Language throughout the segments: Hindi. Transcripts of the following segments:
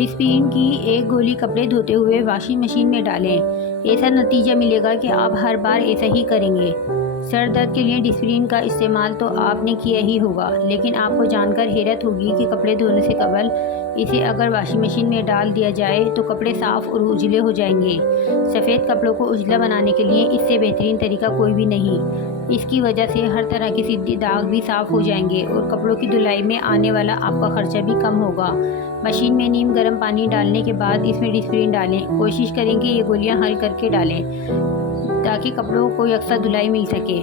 डिस्प्रिन की एक गोली कपड़े धोते हुए वॉशिंग मशीन में डालें। ऐसा नतीजा मिलेगा कि आप हर बार ऐसा ही करेंगे। सर दर्द के लिए डिस्प्रिन का इस्तेमाल तो आपने किया ही होगा, लेकिन आपको जानकर हैरत होगी कि कपड़े धोने से कबल इसे अगर वॉशिंग मशीन में डाल दिया जाए तो कपड़े साफ़ और उजले हो जाएंगे। सफ़ेद कपड़ों को उजला बनाने के लिए इससे बेहतरीन तरीका कोई भी नहीं। इसकी वजह से हर तरह के सीधे दाग भी साफ़ हो जाएंगे और कपड़ों की धुलाई में आने वाला आपका खर्चा भी कम होगा। मशीन में नीम गर्म पानी डालने के बाद इसमें डिस्प्रिन डालें। कोशिश करें कि ये गोलियां हल करके डालें ताकि कपड़ों को यकसा धुलाई मिल सके।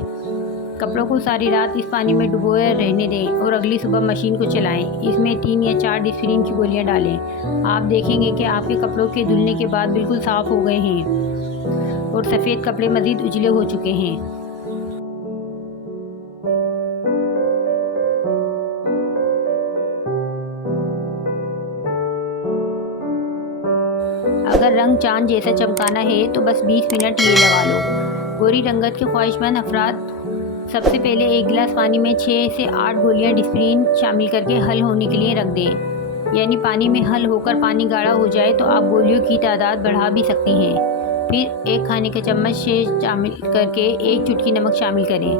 कपड़ों को सारी रात इस पानी में डुबोए रहने दें और अगली सुबह मशीन को चलाएं। इसमें 3 या 4 डिस्प्रिन की गोलियां डालें। आप देखेंगे कि आपके कपड़ों के धुलने के बाद बिल्कुल साफ़ हो गए हैं और सफ़ेद कपड़े मज़ीद उजले हो चुके हैं। अगर रंग चांद जैसा चमकाना है तो बस 20 मिनट ये लगा लो। गोरी रंगत के ख्वाहिशमंद अफराद सबसे पहले एक गिलास पानी में 6 से 8 गोलियां डिस्प्रिन शामिल करके हल होने के लिए रख दें। यानी पानी में हल होकर पानी गाढ़ा हो जाए तो आप गोलियों की तादाद बढ़ा भी सकती हैं। फिर 1 खाने का चम्मच शहद शामिल करके 1 चुटकी नमक शामिल करें।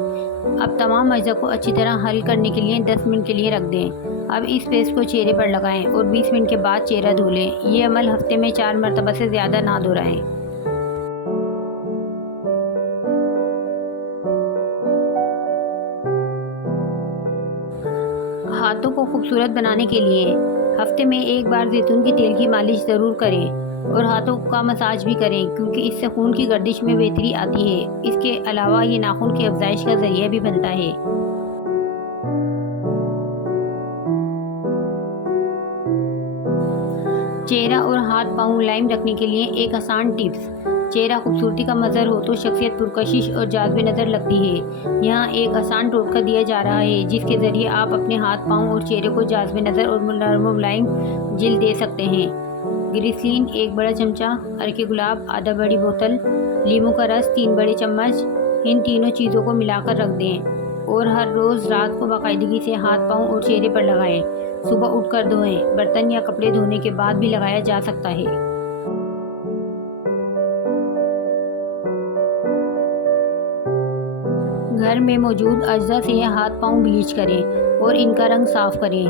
अब तमाम अज़्ज़ा को अच्छी तरह हल करने के लिए 10 मिनट के लिए रख दें। अब इस पेस्ट को चेहरे पर लगाएं और 20 मिनट के बाद चेहरा धो लें। ये अमल हफ्ते में 4 मरतबा से ज़्यादा ना दोहराएं। हाथों को खूबसूरत बनाने के लिए हफ्ते में 1 बार जैतून के तेल की मालिश ज़रूर करें और हाथों का मसाज भी करें, क्योंकि इससे खून की गर्दिश में बेहतरी आती है। इसके अलावा ये नाखून की अफजाइश का ज़रिया भी बनता है। चेहरा और हाथ पाँव मुलायम रखने के लिए एक आसान टिप्स। चेहरा खूबसूरती का मज़हर हो तो शख्सियत पुरकशिश और जाज़बे नज़र लगती है। यहाँ एक आसान टोटका दिया जा रहा है जिसके ज़रिए आप अपने हाथ पाँव और चेहरे को जाज़बे नज़र और नरम मुलायम जिल्द दे सकते हैं। ग्लिसरीन 1 बड़ा चमचा, अर्के गुलाब आधा बड़ी बोतल, नींबू का रस 3 बड़े चम्मच, इन तीनों चीज़ों को मिलाकर रख दें और हर रोज़ रात को बाकायदगी से हाथ पाँव और चेहरे पर लगाएं। सुबह उठकर धोएं। बर्तन या कपड़े धोने के बाद भी लगाया जा सकता है। घर में मौजूद अज्जा से हाथ पाँव ब्लीच करें और इनका रंग साफ करें।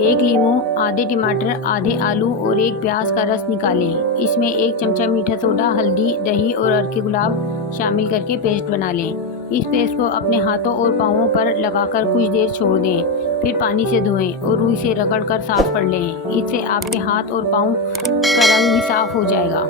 1 लीमू, आधे टमाटर, आधे आलू और 1 प्याज का रस निकालें। इसमें 1 चमचा मीठा सोडा, हल्दी, दही और अर्के गुलाब शामिल करके पेस्ट बना लें। इस पेस्ट को अपने हाथों और पाँवों पर लगाकर कुछ देर छोड़ दें। फिर पानी से धोएं और रुई से रगड़कर साफ कर लें। इससे आपके हाथ और पाँव का रंग भी साफ हो जाएगा।